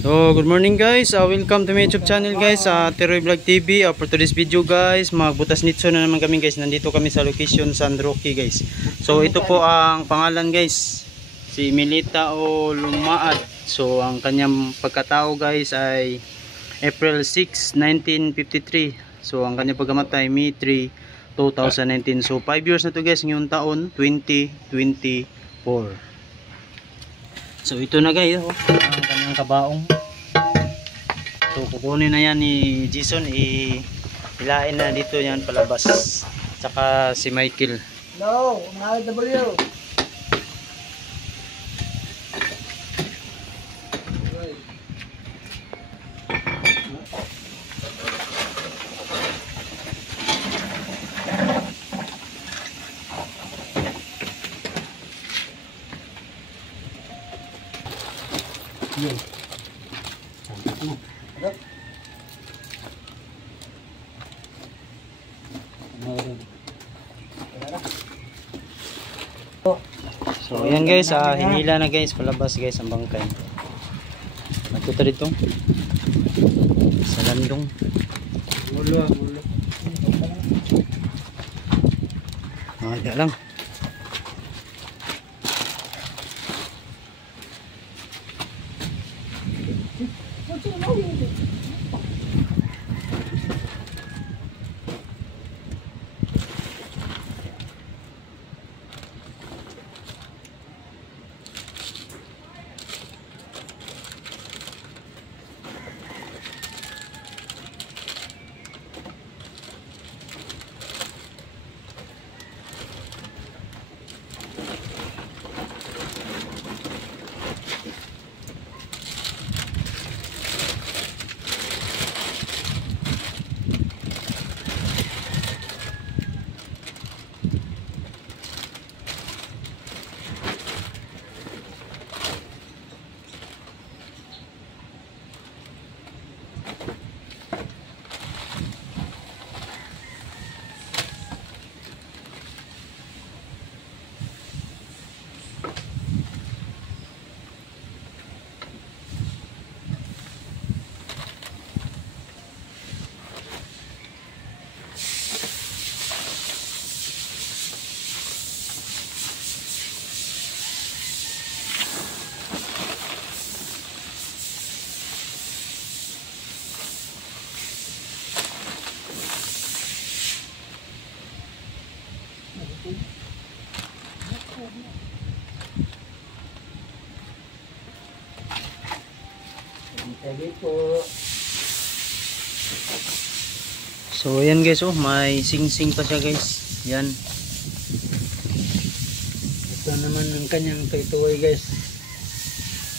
So, good morning guys. Welcome to my YouTube channel guys, Teroy Vlog TV. For today's video guys, magbutas nitso na naman kami guys. Nandito kami sa location San Roque guys. So, ito po ang pangalan guys. Si Milita o Lumaad. So, ang kanyang pagkatao guys ay April 6, 1953. So, ang kanyang pagkamatay May 3, 2019. So, 5 years na to guys ngayong taon, 2024. So ito na guys, ang kanyang kabaong. So kukunin na yan ni Jason, hilain na dito yan palabas. Tsaka si Michael. No, MLW. Yun. So ayan guys, hinila na guys palabas guys ang bangkay. Nagpunta dito sa landong. Mulo. Ada lang. So ayan guys, may sing-sing pa siya guys. Yan. Ito naman ang kanyang kaituloy guys.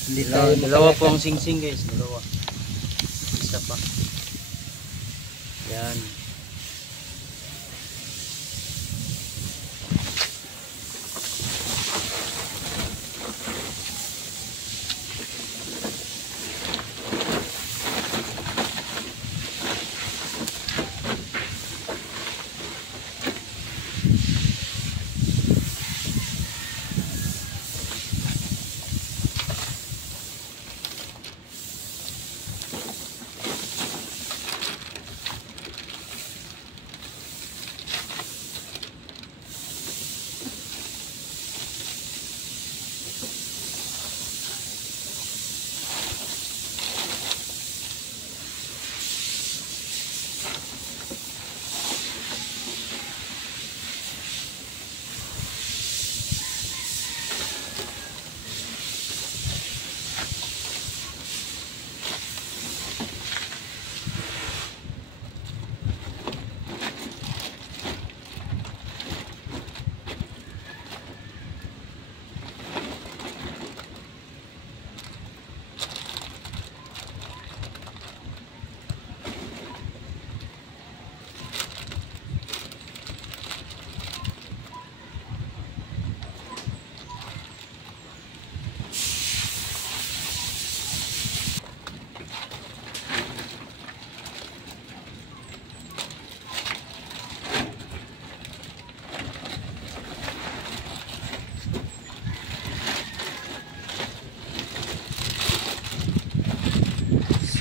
Hindi tayo Dalawa po ang sing-sing guys, dalawa. Isa pa. Yan.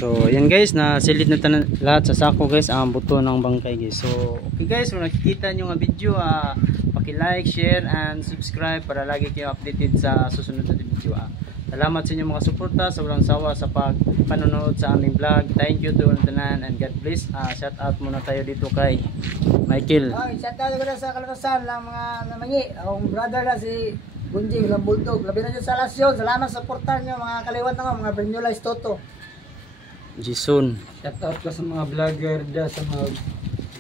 So ayan guys, na silid na lahat sa sako guys ang buto ng bangkay guys. So okay guys, kung nakikita nyo nga video, paki-like, share and subscribe para lagi kayo updated sa susunod na video. Salamat sa inyong mga suporta sa walang sawa sa pagpanonood sa aming vlog. Thank you to all tanan and God bless. Shout out muna tayo dito kay Michael. Shout out ko na sa Kalatasan ng mga namangi. Ang brother na si Bunjing ng Bulldog. Labi na dyan sa Lasyon. Salamat sa suporta nyo mga kaliwat na mga Bernulize Toto. Jason. Shout out ko sa mga vlogger dyan, sa mga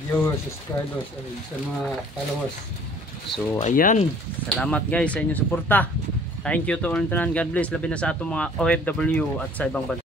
viewers, subscribers, sa mga followers. So ayan, salamat guys sa inyong suporta. Thank you to all tanan. God bless labi na sa atong mga OFW at sa ibang bansa.